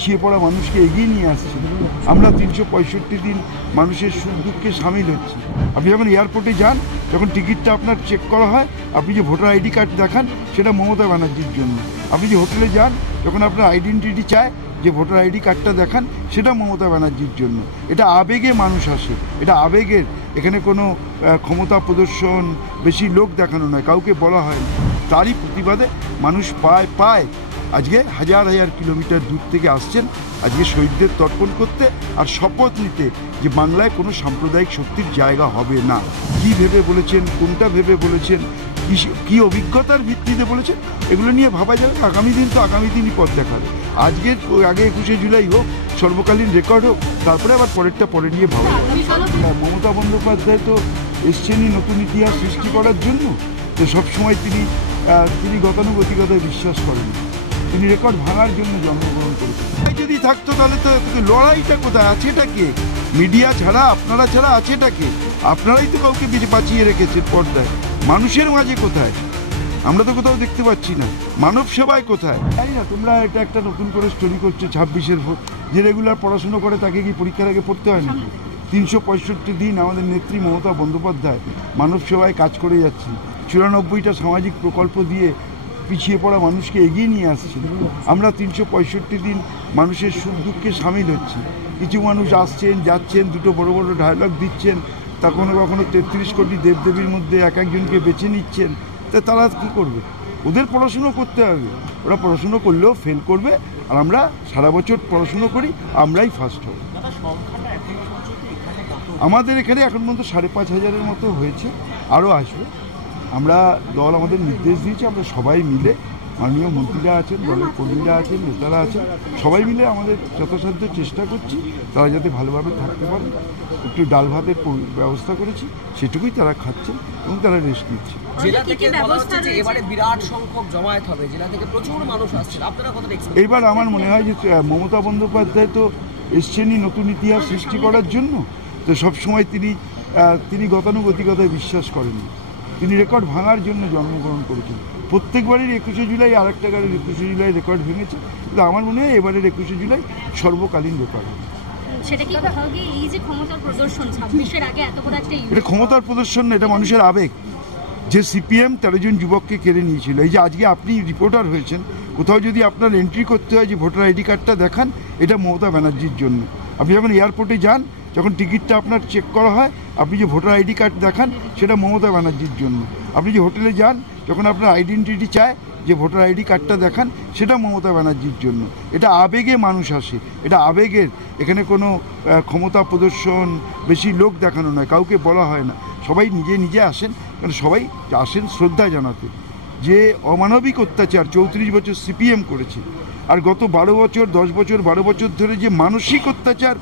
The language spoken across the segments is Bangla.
পিছিয়ে পড়া মানুষকে এগিয়ে নিয়ে আসছে। আমরা 365 দিন মানুষের সুখ দুঃখে সামিল হচ্ছি। আপনি যখন এয়ারপোর্টে যান, যখন টিকিটটা আপনার চেক করা হয়, আপনি যে ভোটার আইডি কার্ড দেখান, সেটা মমতা ব্যানার্জির জন্য। আপনি যে হোটেলে যান, যখন আপনার আইডেন্টিটি চায়, যে ভোটার আইডি কার্ডটা দেখান, সেটা মমতা ব্যানার্জির জন্য। এটা আবেগে মানুষ আসে, এটা আবেগের। এখানে কোনো ক্ষমতা প্রদর্শন, বেশি লোক দেখানো নয়, কাউকে বলা হয় না। তারই প্রতিবাদে মানুষ পায় আজকে হাজার হাজার কিলোমিটার দূর থেকে আসছেন আজকে শহীদদের তর্পণ করতে আর শপথ নিতে যে বাংলায় কোনো সাম্প্রদায়িক শক্তির জায়গা হবে না। কী ভেবে বলেছেন, কোনটা ভেবে বলেছেন, কী অভিজ্ঞতার ভিত্তিতে বলেছেন, এগুলো নিয়ে ভাবা যাবে। আগামী দিন তো আগামী দিনই পথ দেখাবে। আজকের আগে 21শে জুলাই হোক, সর্বকালীন রেকর্ড হোক, তারপরে আবার পরেরটা পরে নিয়ে ভাবা। মমতা বন্দ্যোপাধ্যায় তো এসছেনই নতুন ইতিহাস সৃষ্টি করার জন্য। তো সবসময় তিনি গতানুগতিকতায় বিশ্বাস করেন, তিনি রেকর্ড ভাঙার জন্য জন্মগ্রহণ করেছেন। যদি থাকতো তাহলে তো লড়াইটা কোথায় আছে? এটা কে? মিডিয়া ছাড়া, আপনারা ছাড়া আছেটা কে? আপনারাই তো কাউকে বাঁচিয়ে রেখেছেন পর্দায়। মানুষের মাঝে কোথায়? আমরা তো কোথাও দেখতে পাচ্ছি না। মানব সেবায় কোথায়? তাই না, তোমরা এটা একটা নতুন করে স্টোরি করছো 26-এর ভোট। যে রেগুলার পড়াশুনো করে তাকে কি পরীক্ষার আগে পড়তে হয় না? 365 দিন আমাদের নেত্রী মমতা বন্দ্যোপাধ্যায় মানব সেবায় কাজ করে যাচ্ছি। 94টা সামাজিক প্রকল্প দিয়ে পিছিয়ে পড়া মানুষকে এগিয়ে নিয়ে আসছে। আমরা 365 দিন মানুষের সুখ দুঃখে সামিল হচ্ছি। কিছু মানুষ আসছেন, যাচ্ছেন, দুটো বড় বড় ডায়লগ দিচ্ছেন, তা কখনো 33 কোটি দেবদেবীর মধ্যে একজনকে বেছে নিচ্ছেন। তা তারা কী করবে? ওদের পড়াশুনো করতে হবে। ওরা পড়াশুনো করলেও ফেল করবে, আর আমরা সারা বছর পড়াশুনো করি, আমরাই ফার্স্ট হব। আমাদের এখানে এখন পর্যন্ত 5,500-এর মতো হয়েছে, আরও আসবে। আমরা দল আমাদের নির্দেশ দিয়েছে, আমরা সবাই মিলে, মাননীয় মন্ত্রীরা আছেন, দলের কর্মীরা আছেন, নেতারা আছেন, সবাই মিলে আমাদের যথাসাধ্য চেষ্টা করছি তারা যাতে ভালোভাবে থাকতে পারে। একটু ডাল ভাতের ব্যবস্থা করেছি, সেটুকুই তারা খাচ্ছেন এবং তারা রেস্ট নিচ্ছে। জেলা থেকে বলা হচ্ছে যে এবারে বিরাট সংখ্যক জমায়েত হবে, জেলা থেকে প্রচুর মানুষ আসছেন, আপনারা কতটা এক্সপেক্ট? এইবার আমার মনে হয় যে মমতা বন্দ্যোপাধ্যায় তো এসছেনই নতুন ইতিহাস সৃষ্টি করার জন্য। তো সবসময় তিনি গতানুগতিকতায় বিশ্বাস করেননি, তিনি রেকর্ড ভাঙার জন্য জন্মগ্রহণ করেছেন। প্রত্যেকবারই 21শে জুলাই আর একটা গাড়ির 21শে জুলাই রেকর্ড ভেঙেছে, কিন্তু আমার মনে হয় এবারের 21শে জুলাই সর্বকালীন রেকর্ড হবে। সেটা কি কোথাও গিয়ে এই যে ক্ষমতার প্রদর্শন 26-এর আগে এত বড় একটা, এটা ক্ষমতার প্রদর্শন না, এটা মানুষের আবেগ। যে সিপিএম 13 জন যুবককে কেড়ে নিয়েছিল, এই যে আজকে আপনি রিপোর্টার হয়েছেন, কোথাও যদি আপনার এন্ট্রি করতে হয় যে ভোটার আইডি কার্ডটা দেখান, এটা মমতা ব্যানার্জির জন্য। আপনি যখন এয়ারপোর্টে যান, যখন টিকিটটা আপনার চেক করা হয়, আপনি যে ভোটার আইডি কার্ড দেখান, সেটা মমতা ব্যানার্জির জন্য। আপনি যে হোটেলে যান, যখন আপনার আইডেন্টিটি চায়, যে ভোটার আইডি কার্ডটা দেখান, সেটা মমতা ব্যানার্জির জন্য। এটা আবেগে মানুষ আসে, এটা আবেগের। এখানে কোনো ক্ষমতা প্রদর্শন, বেশি লোক দেখানো নয়, কাউকে বলা হয় না। সবাই নিজে নিজে আসেন, কারণ সবাই আসেন শ্রদ্ধা জানাতে। যে অমানবিক অত্যাচার 34 বছর সিপিএম করেছে, আর গত 12 বছর, 10 বছর, 12 বছর ধরে যে মানসিক অত্যাচার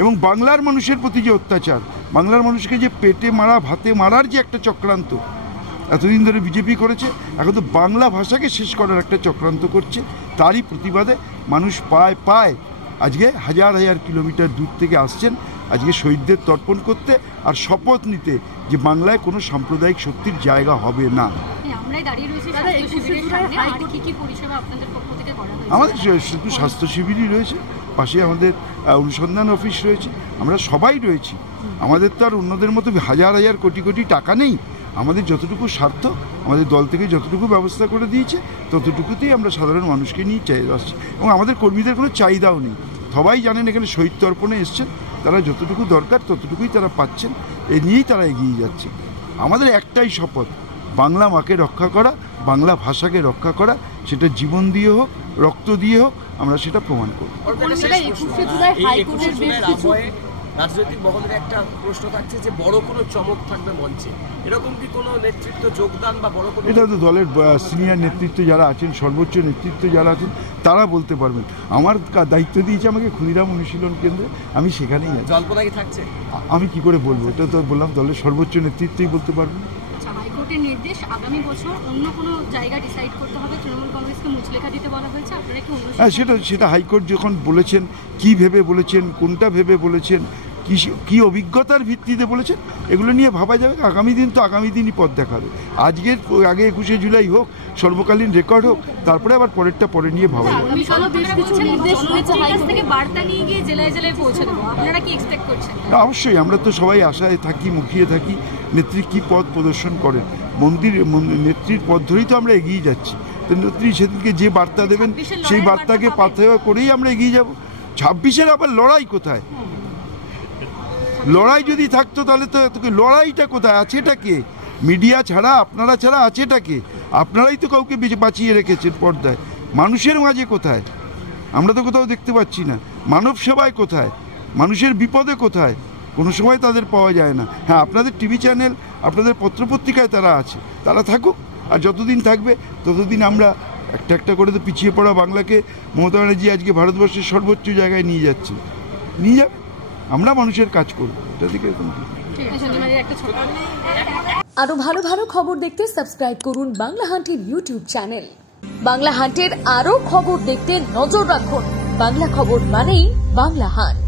এবং বাংলার মানুষের প্রতি যে অত্যাচার, বাংলার মানুষকে যে পেটে মারা, ভাতে মারার যে একটা চক্রান্ত এতদিন ধরে বিজেপি করেছে, এখন তো বাংলা ভাষাকে শেষ করার একটা চক্রান্ত করছে। তারই প্রতিবাদে মানুষ পায় আজকে হাজার হাজার কিলোমিটার দূর থেকে আসছেন আজকে শহীদদের তর্পণ করতে আর শপথ নিতে যে বাংলায় কোনো সাম্প্রদায়িক শক্তির জায়গা হবে না। আমাদের শুধু স্বাস্থ্য শিবিরই রয়েছে, পাশে আমাদের অনুসন্ধান অফিস রয়েছে, আমরা সবাই রয়েছি। আমাদের তো আর অন্যদের মতো হাজার হাজার কোটি কোটি টাকা নেই। আমাদের যতটুকু স্বার্থ, আমাদের দল থেকে যতটুকু ব্যবস্থা করে দিয়েছে, ততটুকুতেই আমরা সাধারণ মানুষকে নিয়ে আসছি। এবং আমাদের কর্মীদের কোনো চাহিদাও নেই। সবাই জানেন এখানে শহীদ তর্পণে এসছেন, তারা যতটুকু দরকার ততটুকুই তারা পাচ্ছেন, এ নিয়েই তারা এগিয়ে যাচ্ছে। আমাদের একটাই শপথ, বাংলা মাকে রক্ষা করা, বাংলা ভাষাকে রক্ষা করা, সেটা জীবন দিয়ে হোক, রক্ত দিয়ে হোক, আমরা সেটা প্রমাণ করব। রাজনৈতিক মহলের একটা প্রশ্ন থাকছে যে বড় কোনো চমক থাকবে মঞ্চে, এরকম কি কোনো নেতৃত্ব যোগদান বা বড় কোনো? এটা তো দলের সিনিয়র নেতৃত্ব যারা আছেন, সর্বোচ্চ নেতৃত্ব যারা আছেন, তারা বলতে পারবেন। আমার দায়িত্ব দিয়েছে আমাকে ক্ষুদিরাম অনুশীলন কেন্দ্রে, আমি সেখানেই আছি। জল্পনা কি থাকছে? আমি কি করে বলবো? এটা তো বললাম দলের সর্বোচ্চ নেতৃত্বই বলতে পারবেন। হাইকোর্টের নির্দেশ, আগামী বছর অন্য কোনো জায়গা ডিসাইড করতে হবে, তৃণমূল কংগ্রেসকে মুচলেখা দিতে বলা হয়েছে, আপনারা কি? হ্যাঁ, সেটা হাইকোর্ট যখন বলেছেন, কি ভেবে বলেছেন, কোনটা ভেবে বলেছেন, কি অভিজ্ঞতার ভিত্তিতে বলেছেন, এগুলো নিয়ে ভাবা যাবে। আগামী দিন তো আগামী দিনই পথ দেখাবে। আজকের আগে 21শে জুলাই হোক, সর্বকালীন রেকর্ড হোক, তারপরে আবার পরেরটা পরে নিয়ে ভাবা যাবে। বার্তা নিয়ে গিয়ে জেলায় জেলায় পৌঁছে দেবো, আপনারা কি এক্সপেক্ট করছেন? অবশ্যই, আমরা তো সবাই আশায় থাকি, মুখিয়ে থাকি নেত্রী কী পথ প্রদর্শন করেন। নেত্রীর পথ ধরেই তো আমরা এগিয়ে যাচ্ছি। তো নেত্রী সেদিনকে যে বার্তা দেবেন সেই বার্তাকে পাথেয় করেই আমরা এগিয়ে যাব। 26-এর আবার লড়াই কোথায়? লড়াই যদি থাকতো তাহলে তো লড়াইটা কোথায়? আছেটা কে? মিডিয়া ছাড়া, আপনারা ছাড়া আছেটা কে? আপনারাই তো কাউকে বাঁচিয়ে রেখেছেন পর্দায়। মানুষের মাঝে কোথায়? আমরা তো কোথাও দেখতে পাচ্ছি না। মানব সেবায় কোথায়? মানুষের বিপদে কোথায়? কোনো সময় তাদের পাওয়া যায় না। হ্যাঁ, আপনাদের টিভি চ্যানেল, আপনাদের পত্রপত্রিকায় তারা আছে, তারা থাকুক। আর যতদিন থাকবে ততদিন আমরা একটা একটা করে তো পিছিয়ে পড়া বাংলাকে মমতা ব্যানার্জি আজকে ভারতবর্ষের সর্বোচ্চ জায়গায় নিয়ে যাচ্ছে, নিয়ে যাবে। আমরা মানুষের কাজ করব, এটা থেকে আরো ভালো ভালো খবর দেখতে সাবস্ক্রাইব করুন বাংলা হান্টের ইউটিউব চ্যানেল। বাংলা হান্টের আরো খবর দেখতে নজর রাখুন। বাংলা খবর মানেই বাংলা হান্ট।